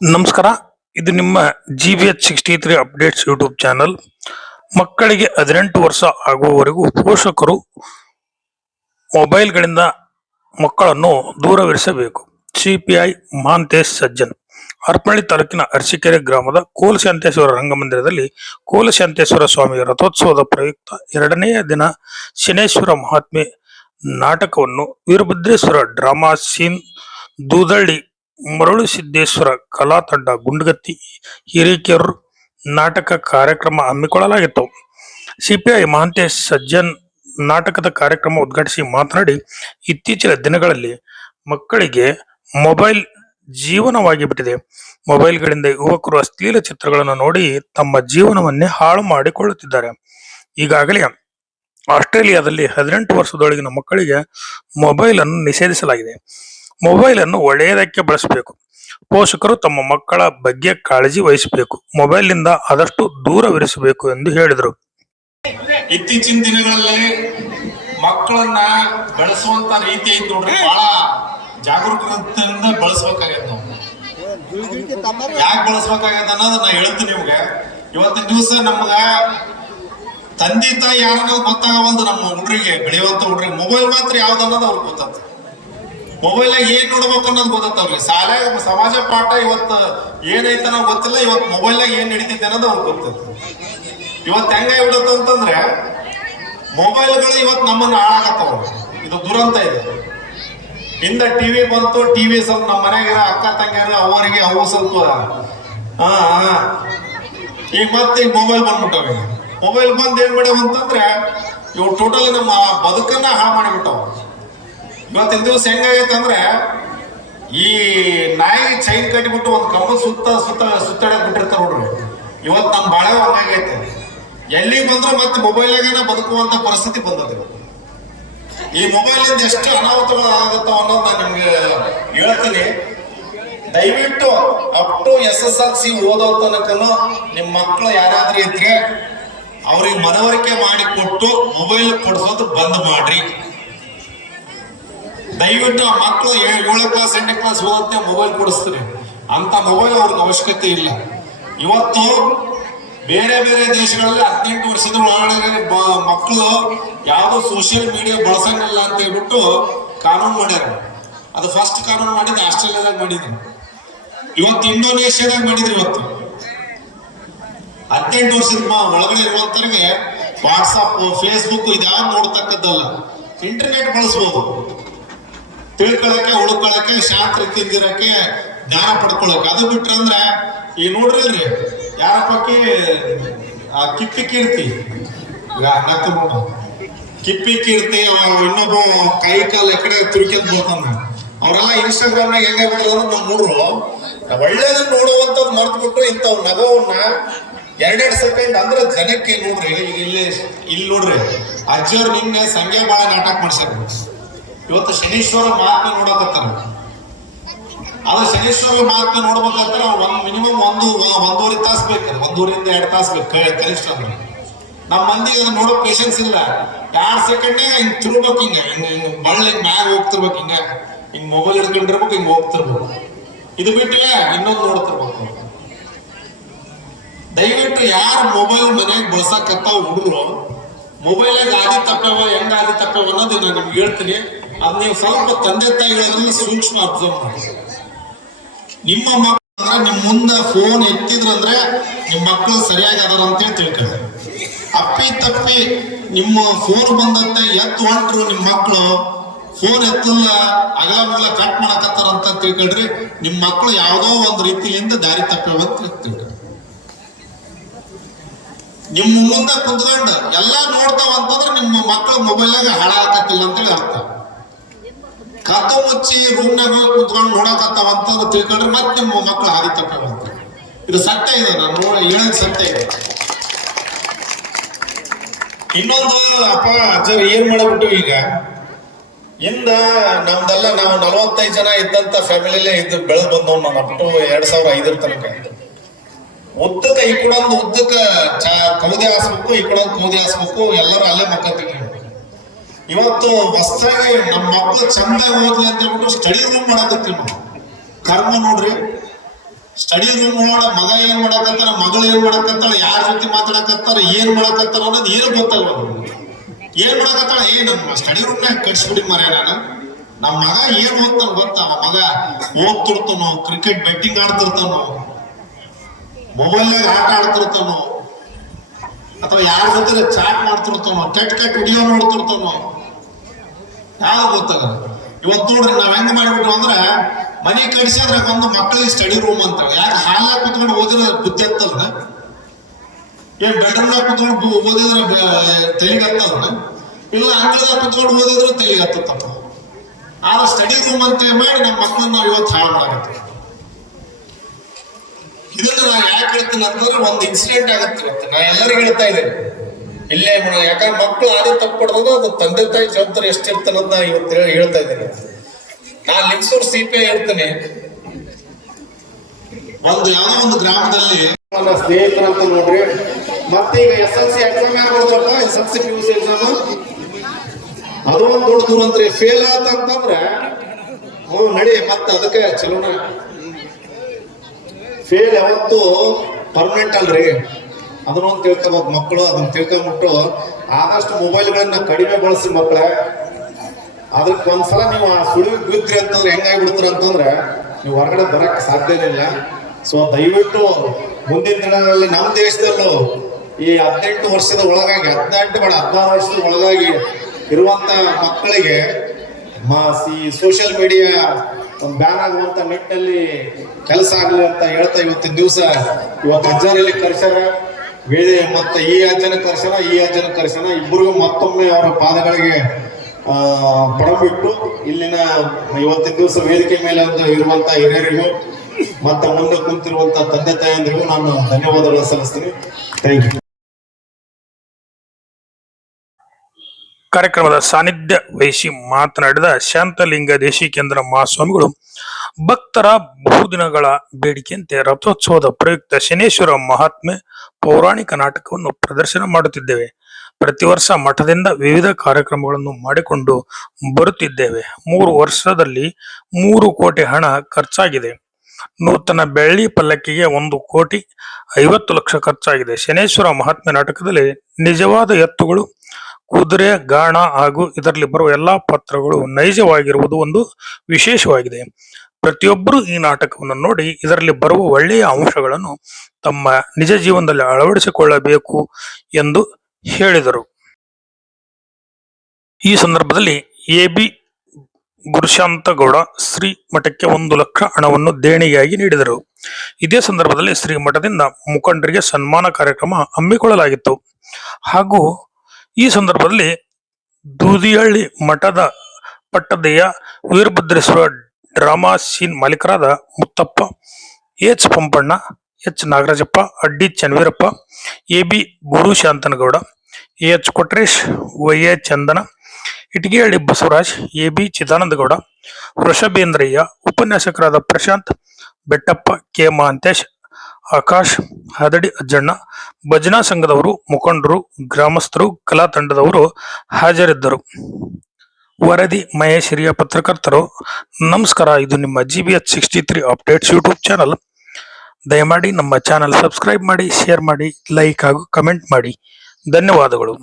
ನಮಸ್ಕಾರ. ಇದು ನಿಮ್ಮ GBH63 ಅಪ್ಡೇಟ್ಸ್ ಯೂಟ್ಯೂಬ್ ಚಾನಲ್. ಮಕ್ಕಳಿಗೆ 18 ವರ್ಷ ಆಗುವವರೆಗೂ ಪೋಷಕರು ಮೊಬೈಲ್ಗಳಿಂದ ಮಕ್ಕಳನ್ನು ದೂರವಿರಿಸಬೇಕು. ಸಿಪಿಐ ಮಹಾಂತೇಶ್ ಸಜ್ಜನ್. ಹರಪನಹಳ್ಳಿ ತಾಲೂಕಿನ ಅರಸೀಕೆರೆ ಗ್ರಾಮದ ಕೋಲಶಾಂತೇಶ್ವರ ರಂಗಮಂದಿರದಲ್ಲಿ ಕೋಲಶಾಂತೇಶ್ವರ ಸ್ವಾಮಿ ರಥೋತ್ಸವದ ಪ್ರಯುಕ್ತ 2ನೇ ದಿನ ಶನೇಶ್ವರ ಮಹಾತ್ಮೆ ನಾಟಕವನ್ನು ವೀರಭದ್ರೇಶ್ವರ ಡ್ರಾಮಾ ಸೀನ್ ದೂದಳ್ಳಿ ಮರಳುಸಿದ್ದೇಶ್ವರ ಕಲಾ ತಂಡ ಗುಂಡ್ಗತ್ತಿ ಹಿರೇಕೆರೂರು ನಾಟಕ ಕಾರ್ಯಕ್ರಮ ಹಮ್ಮಿಕೊಳ್ಳಲಾಗಿತ್ತು. ಸಿಪಿಐ ಮಹಾಂತೇಶ್ ಸಜ್ಜನ್ ನಾಟಕದ ಕಾರ್ಯಕ್ರಮ ಉದ್ಘಾಟಿಸಿ ಮಾತನಾಡಿ, ಇತ್ತೀಚಿನ ದಿನಗಳಲ್ಲಿ ಮಕ್ಕಳಿಗೆ ಮೊಬೈಲ್ ಜೀವನವಾಗಿ ಬಿಟ್ಟಿದೆ. ಮೊಬೈಲ್ಗಳಿಂದ ಯುವಕರು ಅಶ್ಲೀಲ ಚಿತ್ರಗಳನ್ನು ನೋಡಿ ತಮ್ಮ ಜೀವನವನ್ನೇ ಹಾಳು ಮಾಡಿಕೊಳ್ಳುತ್ತಿದ್ದಾರೆ. ಈಗಾಗಲೇ ಆಸ್ಟ್ರೇಲಿಯಾದಲ್ಲಿ 18 ವರ್ಷದೊಳಗಿನ ಮಕ್ಕಳಿಗೆ ಮೊಬೈಲ್ ಅನ್ನು ನಿಷೇಧಿಸಲಾಗಿದೆ. ಮೊಬೈಲ್ ಅನ್ನು ಒಳ್ಳೆಯದಕ್ಕೆ ಬಳಸಬೇಕು. ಪೋಷಕರು ತಮ್ಮ ಮಕ್ಕಳ ಬಗ್ಗೆ ಕಾಳಜಿ ವಹಿಸಬೇಕು. ಮೊಬೈಲ್ನಿಂದ ಆದಷ್ಟು ದೂರವಿರಿಸಬೇಕು ಎಂದು ಹೇಳಿದರು. ಇತ್ತೀಚಿನ ದಿನಗಳಲ್ಲಿ ಮಕ್ಕಳನ್ನ ಬೆಳೆಸುವಂತ ರೀತಿ ಐತಿ ನೋಡ್ರಿ, ಬಹಳ ಜಾಗರೂಕತೆಯಿಂದ ಬಳಸಬೇಕಾಗೈತೆ. ನಾವು ಯಾಕೆ ಬಳಸಬೇಕಾಗೈತೆ ಅನ್ನೋದು ನಾ ಹೇಳ್ತೀನಿ ನಿಮ್ಗೆ. ಇವತ್ತಿನ ದಿವಸ ನಮ್ಗ ತಂದೆ ತಾಯಿ ಯಾರನ್ನೋದು ಗೊತ್ತಾಗವಲ್ದು. ನಮ್ಮ ಹುಡ್ರಿಗೆ, ಬೆಳೆಯುವಂತ ಹುಡ್ರಿಗೆ ಮೊಬೈಲ್ ಮಾತ್ರ ಯಾವ್ದನ್ನೋದು ಅವ್ರಿಗೆ ಗೊತ್ತಾಗ್ತದೆ. ಮೊಬೈಲಾಗ ಏನ್ ನೋಡ್ಬೇಕು ಅನ್ನೋದು ಗೊತ್ತಾಗ್ತಾವ್ರಿ. ಶಾಲೆ ಸಮಾಜ ಪಾಠ ಇವತ್ತು ಏನೈತೆ ಅನ್ನೋ ಗೊತ್ತಿಲ್ಲ, ಇವತ್ತು ಮೊಬೈಲ್ನಾಗ ಏನ್ ನಡೀತೈತೆ ಅನ್ನೋದು ಅವ್ರಿಗೆ ಗೊತ್ತೈತೆ. ಇವತ್ತು ಹೆಂಗಾಗ್ಬಿಡತ್ತ ಅಂತಂದ್ರೆ ಮೊಬೈಲ್ಗಳು ಇವತ್ತು ನಮ್ಮನ್ನ ಹಾಳಾಗತ್ತವ. ಇದು ದುರಂತ ಇದೆ. ಹಿಂದ ಟಿವಿ ಬಂತು, ಟಿವಿ ಸ್ವಲ್ಪ ನಮ್ಮ ಮನೆಗಿರೋ ಅಕ್ಕ ತಂಗಿಯರ ಅವರಿಗೆ ಅವು ಸ್ವಲ್ಪ ಈಗ ಮತ್ತೆ ಈಗ ಮೊಬೈಲ್ ಬಂದ್ಬಿಟ್ಟವ. ಮೊಬೈಲ್ ಬಂದ್ ಏನ್ ಮಾಡ್ಯಾವ ಅಂತಂದ್ರೆ ಇವು ಟೋಟಲಿ ನಮ್ಮ ಬದುಕನ್ನ ಹಾಳು ಮಾಡಿಬಿಟ್ಟವ. ಇವತ್ತಿನ ದಿವಸ ಹೆಂಗಾಗೈತೆ ಅಂದ್ರೆ ಈ ನಾಯಿ ಚೈನ್ ಕಟ್ಟಿಬಿಟ್ಟು ಒಂದು ಕಂಬದ ಸುತ್ತಾಡಕ್ ಬಿಟ್ಟಿರ್ತಾರ ನೋಡ್ರಿ. ಇವತ್ತು ನಮ್ಮ ಬಾಳೆ ಹಂಗಾಗೈತೆ. ಎಲ್ಲಿ ಬಂದ್ರು ಮತ್ತೆ ಮೊಬೈಲಾಗನ ಬದುಕುವಂತ ಪರಿಸ್ಥಿತಿ ಬಂದದ. ಈ ಮೊಬೈಲಿಂದ ಎಷ್ಟು ಅನಾಹುತಗಳು ಆಗತ್ತಾವ ಅನ್ನೋದು ನಾನು ನಿಮ್ಗೆ ಹೇಳ್ತೀನಿ. ದಯವಿಟ್ಟು ಅಪ್ ಟು SSLC ಓದೋ ತನಕನು ನಿಮ್ಮ ಮಕ್ಕಳು ಯಾರಾದ್ರೂ ಇದ್ರೆ ಅವ್ರಿಗೆ ಮನವರಿಕೆ ಮಾಡಿಕೊಟ್ಟು ಮೊಬೈಲ್ ಕೊಡಿಸೋದು ಬಂದ್ ಮಾಡ್ರಿ. ದಯವಿಟ್ಟು ಆ ಮಕ್ಕಳು 7ನೇ ಕ್ಲಾಸ್ 8ನೇ ಕ್ಲಾಸ್ ಓದತ್ತೆ ಮೊಬೈಲ್ ಕೊಡಿಸ್ತೀರಿ. ಅಂತ ಮೊಬೈಲ್ ಅವ್ರಿಗೆ ಅವಶ್ಯಕತೆ ಇಲ್ಲ. ಇವತ್ತು ಬೇರೆ ಬೇರೆ ದೇಶಗಳಲ್ಲಿ 18 ವರ್ಷದ ಒಳಗಡೆ ಮಕ್ಕಳು ಯಾವ್ದು ಸೋಷಿಯಲ್ ಮೀಡಿಯಾ ಬಳಸಂಗಿಲ್ಲ ಅಂತ ಹೇಳ್ಬಿಟ್ಟು ಕಾನೂನು ಮಾಡ್ಯಾರ. ಅದು ಫಸ್ಟ್ ಕಾನೂನು ಮಾಡಿದ್ದು ಆಸ್ಟ್ರೇಲಿಯಾದಾಗ ಮಾಡಿದ್ರು. ಇವತ್ತು ಇಂಡೋನೇಷ್ಯಾದಾಗ ಮಾಡಿದ್ರು. ಇವತ್ತು 18 ವರ್ಷದ ಒಳಗಡೆ ಇರುವಂತವ್ರಿಗೆ ವಾಟ್ಸಪ್, ಫೇಸ್ಬುಕ್ ಇದ್ಯಾವ್ದು ನೋಡ್ತಕ್ಕದ್ದಲ್ಲ. ಇಂಟರ್ನೆಟ್ ಬಳಸ್ಬೋದು ತಿಳ್ಕೊಳಕ್ಕೆ, ಉಳ್ಕೊಳಕ್ಕೆ, ಶಾಂತ ರೀತಿಯಿಂದಿರಕ್ಕೆ, ಜ್ಞಾನ ಪಡ್ಕೊಳಕ್ಕೆ. ಅದು ಬಿಟ್ರಂದ್ರೆ ಈಗ ನೋಡ್ರಿ ಯಾರ ಪಕ್ಕಿ ಕಿಪ್ಪಿ ಕೀರ್ತಿ ಕಿಪ್ಪಿ ಕೀರ್ತಿ ಇನ್ನೊಬ್ಬ ಕೈ ಕಾಲು ಎಕಡೆ ತಿರುಗಿದ್ ಬೋತಂದ ಅವರೆಲ್ಲ ಇನ್ಸ್ಟಾಗ್ರಾಮ್ನಾಗ ಹೆಂಗಾಗ್ಬಿಟ್ರೆ ನಮ್ಮ ಮೂಡ್ರು ಒಳ್ಳೇದನ್ನ ನೋಡುವಂಥದ್ದು ಮರ್ತು ಬಿಟ್ಟು ಇಂಥವ್ ನಗವನ್ನ 2 ಸೆಕೆಂಡ್ ಅಂದ್ರೆ ಜನಕ್ಕೆ ನೋಡ್ರಿ. ಈಗ ಇಲ್ಲಿ ನೋಡ್ರಿ ಅಜ್ಜಿಯವ್ರು ನಿನ್ನೆ ಸಂಖ್ಯೆ ಬಾಳ ನಾಟಕ ಮಾಡ್ಸ್ಯಾರ. ಇವತ್ತು ಶನೀಶ್ವರ ಮಹಾತ್ಮೆ ನೋಡಕತ್ತಾರ. ಅದು ಶನೀಶ್ವರ ಮಹಾತ್ಮೆ ನೋಡ್ಬೇಕಂತಾರ ಮಿನಿಮಮ್ 1.5 ತಾಸು ಬೇಕು. 1.5 ರಿಂದ 2 ತಾಸು ಬೇಕು ಕನಿಷ್ಠ. ಅಂದ್ರೆ ನಮ್ಮ ಮಂದಿಗೆ ಅದನ್ನ ನೋಡೋ ಪೇಷನ್ಸ್ ಇಲ್ಲ. 2 ಸೆಕೆಂಡ್ ಹಿಂಗ್ ತಿರ್ಬೇಕು, ಹಿಂಗ ಬಳ್ಳಿ ಮ್ಯಾಗ ಹೋಗ್ತಿರ್ಬೇಕು, ಹಿಂಗ್ ಮೊಬೈಲ್ ಹಿಡ್ಕೊಂಡಿರ್ಬೇಕು, ಹಿಂಗ್ ಹೋಗ್ತಿರ್ಬೇಕು. ಇದು ಬಿಟ್ಟರೆ ಇನ್ನೊಂದು ನೋಡ್ತಿರ್ಬೇಕು. ದಯವಿಟ್ಟು ಯಾರು ಮೊಬೈಲ್ ಮನೆಗೆ ಬಳಸಕತ್ತಾವ ಹುಡುಗರು ಮೊಬೈಲಾಗ ಆದಿ ತಪ್ಪವ, ಹೆಂಗ ಆದಿ ತಪ್ಪವ ಅನ್ನೋದು ನಾನು ನಿಮ್ಗೆ ಹೇಳ್ತೀನಿ. ಅದ್ ನೀವು ಸ್ವಲ್ಪ ತಂದೆ ತಾಯಿಗಳಲ್ಲಿ ಸೂಕ್ಷ್ಮ ಅಬ್ಸರ್ವ್ ಮಾಡಿ. ನಿಮ್ಮ ಮಕ್ಕಳು ನಿಮ್ ಮುಂದೆ ಫೋನ್ ಎತ್ತಿದ್ರಂದ್ರೆ ನಿಮ್ ಮಕ್ಕಳು ಸರಿಯಾಗಿ ಅದಾರ ಅಂತೇಳಿ ತಿಳ್ಕೊಳ್ಳಿ. ಅಪ್ಪಿ ತಪ್ಪಿ ನಿಮ್ಮ ಫೋನ್ ಬಂದಂತೆ ಎತ್ತು ಹೊಂಟ್ರು ನಿಮ್ ಮಕ್ಕಳು ಫೋನ್ ಎತ್ತಲ್ಲ ಅಗಲ ಮುಗಲ ಕಟ್ ಮಾಡಕತ್ತಾರ ಅಂತ ತಿಳ್ಕೊಳ್ರಿ. ನಿಮ್ ಮಕ್ಕಳು ಯಾವ್ದೋ ಒಂದು ರೀತಿಯಿಂದ ದಾರಿ ತಪ್ಪವ ಅಂತ ತಿಳ್ಕೊಳ್ರಿ. ನಿಮ್ಮ ಮುಂದೆ ಕುಂತ್ಕೊಂಡು ಎಲ್ಲಾ ನೋಡ್ತಾವ ಅಂತಂದ್ರೆ ನಿಮ್ಮ ಮಕ್ಕಳು ಮೊಬೈಲಾಗ ಹಾಳಾಗತ್ತಿಲ್ಲ ಅಂತೇಳಿ ಅರ್ಥ. ಕತ್ತ ಮುಚ್ಚಿ ರೂಮ್ನಾಗ ಹೋಗಿ ಕುಂತ್ಕೊಂಡು ನೋಡಕತ್ತಾವ ಅಂತಂದ್ರೆ ತಿಳ್ಕೊಂಡ್ರೆ ಮತ್ತೆ ನಿಮ್ಮ ಮಕ್ಕಳು ಹಾದಿ ತಪ್ಪವಂತ. ಇದು ಸತ್ಯ ಇದೆ, ನಾನು ಹೇಳೋದು ಸತ್ಯ ಇದೆ. ಇನ್ನೊಂದು ಅಪ್ಪ ಅಜ್ಜ ಏನ್ ಮಾಡಬಿಟ್ಟು ಈಗ ಇಂದ ನಮ್ದೆಲ್ಲ ನಾವು 45 ಜನ ಇದ್ದಂತ ಫ್ಯಾಮಿಲಿಲೇ ಇದ್ದು ಬೆಳೆದು ಬಂದವ್. ನಾನು ಅಪ್ ಟು 2005 ತನಕ ಉದ್ದಕ್ಕ ಈ ಕೂಡೊಂದು ಉದ್ದಕ್ಕ ಕೌದಿ ಹಾಸ್ಬೇಕು, ಈ ಕೂಡೊಂದು ಕೌದಿ ಹಾಸ್ಬೇಕು, ಎಲ್ಲರೂ ಅಲ್ಲೇ ಮಕ್ಕಳ್ತೀವಿ. ಇವತ್ತು ಹೊಸದಾಗಿ ನಮ್ಮ ಮಕ್ಕಳು ಚಂದ ಓದ್ಲಿ ಅಂತ ಹೇಳ್ಬಿಟ್ಟು ಸ್ಟಡಿ ರೂಮ್ ಮಾಡಕತ್ತೀವಿ ನಾವು. ಕರ್ಮ ನೋಡ್ರಿ, ಸ್ಟಡಿ ರೂಮ್ ಒಳಗಡೆ ಮಗ ಏನ್ ಮಾಡಕತ್ತಾರ, ಮಗಳು ಏನ್ ಮಾಡಕತ್ತಾಳ, ಯಾರ ಜೊತೆ ಮಾತಾಡಕತ್ತಾರ, ಏನ್ ಮಾಡಕತ್ತಾರ ಅನ್ನೋದು ಏನು ಗೊತ್ತಾಗೋದು. ಏನ್ ಮಾಡಕತ್ತಾಳ, ನಮ್ಮ ಸ್ಟಡಿ ರೂಮ್ನಾಗ ಕಟ್ಸ್ಬಿಡಿ ಮರ ನಾನು. ನಮ್ಮ ಮಗ ಏನ್ ಓದ್ತಾನ ಗೊತ್ತಾ? ಮಗ ಓದ್ತಿರ್ತಾನೋ, ಕ್ರಿಕೆಟ್ ಬೆಟ್ಟಿಂಗ್ ಆಡ್ತಿರ್ತಾನೋ, ಮೊಬೈಲ್ನಾಗ ಆಟ ಆಡ್ತಿರ್ತಾನೋ, ಅಥವಾ ಯಾರ ಜೊತೆ ಚಾಟ್ ಮಾಡ್ತಿರ್ತಾನೋ, ಕೆಟ್ಟ ವಿಡಿಯೋ ನೋಡ್ತಿರ್ತಾನೋ, ಯಾವ್ದು ಗೊತ್ತಾಗಲ್ಲ. ಇವತ್ತು ನೋಡ್ರಿ ನಾವ್ ಹೆಂಗ್ ಮಾಡ್ಬಿಟ್ರು ಅಂದ್ರೆ ಮನೆ ಕಡಿಸಿದ್ರೆ ಒಂದು ಮಕ್ಕಳಿಗೆ ಸ್ಟಡಿ ರೂಮ್ ಅಂತ. ಯಾಕೆ ಹಾಲ್ನಾಗ ಕುತ್ಕೊಂಡು ಓದಿದ್ರೆ ಬುದ್ಧಿ ಹತ್ತಲ್ನ? ಏನ್ ಬೆಡ್ರೂಮ್ನಾಗ ಕುತ್ಕೊಂಡು ಓದಿದ್ರೆ ತೆಲಿಗತ್ತಲ್ನ? ಇಲ್ಲ ಅಂಗಳದಾಗ ಕುತ್ಕೊಂಡು ಓದಿದ್ರು ತೆಲಿಗತ್ತಪ್ಪ. ಆದ್ರೆ ಸ್ಟಡಿ ರೂಮ್ ಅಂತ ಮಾಡಿ ನಮ್ಮ ಮಕ್ಕಳನ್ನ ನಾವು ಇವತ್ತು ಹಾಳು ಮಾಡಾಕತ್ತೀವಿ. ಇದನ್ನ ನಾ ಯಾಕೆ ಹೇಳ್ತೀನಿ ಅಂತಂದ್ರೆ ಒಂದು ಇನ್ಸಿಡೆಂಟ್ ಆಗತ್ತೆ ಇವತ್ತು. ನಾ ಎಲ್ಲರಿಗೂ ಹೇಳ್ತಾ ಇದ್ದೇನೆ ಇಲ್ಲೇ, ಯಾಕಂದ್ರೆ ಮಕ್ಕಳು ಆದಿ ತಪ್ಪು ಅದು ತಂದೆ ತಾಯಿ ಜವಾಬ್ದಾರಿ ಎಷ್ಟಿರ್ತಾನಂತ ಇವತ್ತು ಹೇಳ್ತಾ ಇದ್ದೇನೆ. ನಾ ಲಿಂಗಸೂರು ಸಿಪಿ ಹೇಳ್ತೇನೆ, ಯಾವ್ದೋ ಒಂದು ಗ್ರಾಮದಲ್ಲಿ ನನ್ನ ಸ್ನೇಹಿತರಂತ ನೋಡ್ರಿ. ಮತ್ತೆ ಈಗ SLC ಎಕ್ಸಾಮ್ ಯಾರು ಬರ್ತಾರಲ್ಲ, SLC PUC ಎಕ್ಸಾಮ್, ಅದು ಒಂದು ದೊಡ್ಡ ದೂರಂತ್ರಿ. ಫೇಲ್ ಆತಂತಂದ್ರೆ ನಡಿ ಮತ್ತೆ ಅದಕ್ಕೆ ಚಲೋನ. ಫೇಲ್ ಯಾವತ್ತು ಪರ್ಮನೆಂಟ್ ಅಲ್ರಿ, ಅದನ್ನೊಂದು ತಿಳ್ಕೊಬೇಕು ಮಕ್ಕಳು. ಅದನ್ನ ತಿಳ್ಕೊಂಬಿಟ್ಟು ಆದಷ್ಟು ಮೊಬೈಲ್ಗಳನ್ನ ಕಡಿಮೆ ಬಳಸಿ ಮಕ್ಕಳ. ಅದಕ್ಕೆ ಒಂದ್ಸಲ ನೀವು ಆ ಸುಳಿವಿಗೆ ಬಿದ್ರಿ ಅಂತಂದ್ರೆ ಹೆಂಗಾಗ್ಬಿಡ್ತೀರ ಅಂತಂದ್ರೆ ನೀವು ಹೊರಗಡೆ ಬರಕ್ಕೆ ಸಾಧ್ಯನೇ ಇಲ್ಲ. ಸೊ ದಯವಿಟ್ಟು ಮುಂದಿನ ದಿನಗಳಲ್ಲಿ ನಮ್ಮ ದೇಶದಲ್ಲೂ ಈ 18 ವರ್ಷದ ಒಳಗಾಗಿ, 18 ಬೇಡ 16 ವರ್ಷದ ಒಳಗಾಗಿ ಇರುವಂತ ಮಕ್ಕಳಿಗೆ ಈ ಸೋಷಿಯಲ್ ಮೀಡಿಯಾ ಒಂದು ಬ್ಯಾನ್ ಆಗುವಂತ ನಿಟ್ಟಿನಲ್ಲಿ ಕೆಲಸ ಆಗಲಿ ಅಂತ ಹೇಳ್ತಾ ಇವತ್ತಿನ ದಿವಸ ಇವತ್ತು ಅಜ್ಜರಲ್ಲಿ ಕರ್ಸ್ಯಾರ. ಮತ್ತೆ ಈ ಅಜ್ಜನ ಕರ್ಶನ ಇಬ್ಬರಿಗೂ ಮತ್ತೊಮ್ಮೆ ಅವರ ಪಾದಗಳಿಗೆ ಪಡಬಿಟ್ಟು ಇಲ್ಲಿನ ಇವತ್ತಿನ ದಿವಸ ವೇದಿಕೆ ಮೇಲೆ ಇರುವಂತ ಹಿರಿಯರಿಗೂ ಮತ್ತೆ ಮುಂದೆ ಕುಂತಿರುವಂತ ತಂದೆ ತಾಯಿಯಂದಿರಿಗೂ ನಾನು ಧನ್ಯವಾದಗಳು ಸಲ್ಲಿಸ್ತೀನಿ. Thank you. ಕಾರ್ಯಕ್ರಮದ ಸಾನ್ನಿಧ್ಯ ವಹಿಸಿ ಮಾತನಾಡಿದ ಶಾಂತಲಿಂಗ ದೇಶಿಕೇಂದ್ರ ಮಹಾಸ್ವಾಮಿಗಳು, ಭಕ್ತರ ಬಹುದಿನಗಳ ಬೇಡಿಕೆಯಂತೆ ರಥೋತ್ಸವದ ಪ್ರಯುಕ್ತ ಶನೇಶ್ವರ ಮಹಾತ್ಮೆ ಪೌರಾಣಿಕ ನಾಟಕವನ್ನು ಪ್ರದರ್ಶನ ಮಾಡುತ್ತಿದ್ದೇವೆ. ಪ್ರತಿ ವರ್ಷ ಮಠದಿಂದ ವಿವಿಧ ಕಾರ್ಯಕ್ರಮಗಳನ್ನು ಮಾಡಿಕೊಂಡು ಬರುತ್ತಿದ್ದೇವೆ. 3 ವರ್ಷದಲ್ಲಿ 3 ಕೋಟಿ ಹಣ ಖರ್ಚಾಗಿದೆ. ನೂತನ ಬೆಳ್ಳಿ ಪಲ್ಲಕ್ಕಿಗೆ 1,50,00,000 ಖರ್ಚಾಗಿದೆ. ಶನೇಶ್ವರ ಮಹಾತ್ಮೆ ನಾಟಕದಲ್ಲಿ ನಿಜವಾದ ಎತ್ತುಗಳು, ಕುದುರೆ, ಗಾಣ ಹಾಗೂ ಇದರಲ್ಲಿ ಬರುವ ಎಲ್ಲಾ ಪಾತ್ರಗಳು ನೈಜವಾಗಿರುವುದು ಒಂದು ವಿಶೇಷವಾಗಿದೆ. ಪ್ರತಿಯೊಬ್ಬರು ಈ ನಾಟಕವನ್ನು ನೋಡಿ ಇದರಲ್ಲಿ ಬರುವ ಒಳ್ಳೆಯ ಅಂಶಗಳನ್ನು ತಮ್ಮ ನಿಜ ಜೀವನದಲ್ಲಿ ಅಳವಡಿಸಿಕೊಳ್ಳಬೇಕು ಎಂದು ಹೇಳಿದರು. ಈ ಸಂದರ್ಭದಲ್ಲಿ AB ಗುರುಶಾಂತಗೌಡ ಶ್ರೀ ಮಠಕ್ಕೆ 1 ಲಕ್ಷ ಹಣವನ್ನು ದೇಣಿಗೆಯಾಗಿ ನೀಡಿದರು. ಇದೇ ಸಂದರ್ಭದಲ್ಲಿ ಶ್ರೀ ಮಠದಿಂದ ಮುಖಂಡರಿಗೆ ಸನ್ಮಾನ ಕಾರ್ಯಕ್ರಮ ಹಮ್ಮಿಕೊಳ್ಳಲಾಗಿತ್ತು. ಹಾಗೂ ಈ ಸಂದರ್ಭದಲ್ಲಿ ದೂದಿಹಳ್ಳಿ ಮಠದ ಪಟ್ಟದೆಯ ವೀರಭದ್ರೇಶ್ವರ ಡ್ರಾಮಾ ಸೀನ್ ಮಾಲೀಕರಾದ Muttappa, H Pampanna, H Nagarajappa, Addi Channaveerappa, AB ಗುರುಶಾಂತನಗೌಡ, AH Kotresh, YA ಚಂದನ, ಇಟಗಿಹಳ್ಳಿ ಬಸವರಾಜ್, AB ಚಿದಾನಂದಗೌಡ, ವೃಷಭೇಂದ್ರಯ್ಯ, ಉಪನ್ಯಾಸಕರಾದ ಪ್ರಶಾಂತ್, ಬೆಟ್ಟಪ್ಪ, K ಮಹಾಂತೇಶ್, ಆಕಾಶ್, ಹದಡಿ ಅಜ್ಜಣ್ಣ, ಭಜನಾ ಸಂಘದವರು, ಮುಖಂಡರು, ಗ್ರಾಮಸ್ಥರು, ಕಲಾ ತಂಡದವರು ಹಾಜರಿದ್ದರು. ವರದಿ ಮಹೇಶ್, ಹಿರಿಯ ಪತ್ರಕರ್ತರು. ನಮಸ್ಕಾರ. ಇದು ನಿಮ್ಮ GBH 63 ಅಪ್ಡೇಟ್ಸ್ ಯೂಟ್ಯೂಬ್ ಚಾನಲ್. ದಯಮಾಡಿ ನಮ್ಮ ಚಾನಲ್ ಸಬ್ಸ್ಕ್ರೈಬ್ ಮಾಡಿ, ಶೇರ್ ಮಾಡಿ, ಲೈಕ್ ಹಾಗೂ ಕಮೆಂಟ್ ಮಾಡಿ. ಧನ್ಯವಾದಗಳು.